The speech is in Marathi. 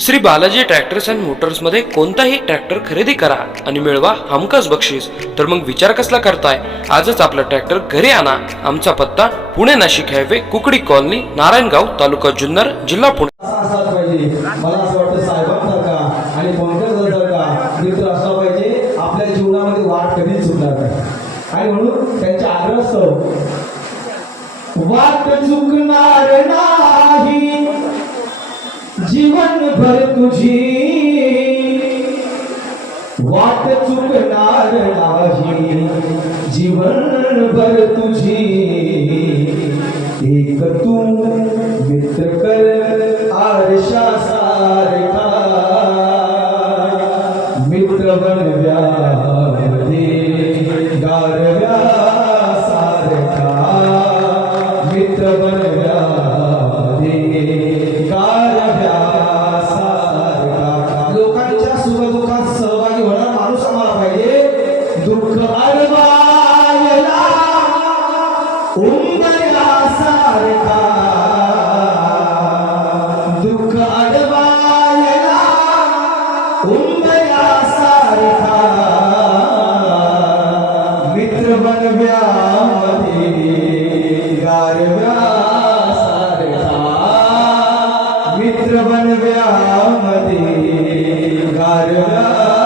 श्री बालाजी ट्रॅक्टर्स अँड मोटर्समध्ये कोणताही ट्रॅक्टर खरेदी करा आणि मिळवा हमखास बक्षीस. तर मग विचार कसला करताय? आजच आपला ट्रॅक्टर घरी आणा. आमचा पत्ता पुणे नाशिक हायवे कुकडी कॉलनी नारायणगाव तालुका जुन्नर जिल्हा पुणे. मला असं वाटतं साहेबांसारखा आणि पंकजांसारखा मित्र असला पाहिजे. आपल्या जीवनामध्ये वाट कधीच चुकणार नाही. आणि म्हणून त्यांच्या आग्रहास्तव वाट चुकणार नाही. तुझी. वाट चुकणार नाही. जीवनभर तुझी. एक तू मित्र कर. मित्र बन व्या मदी घर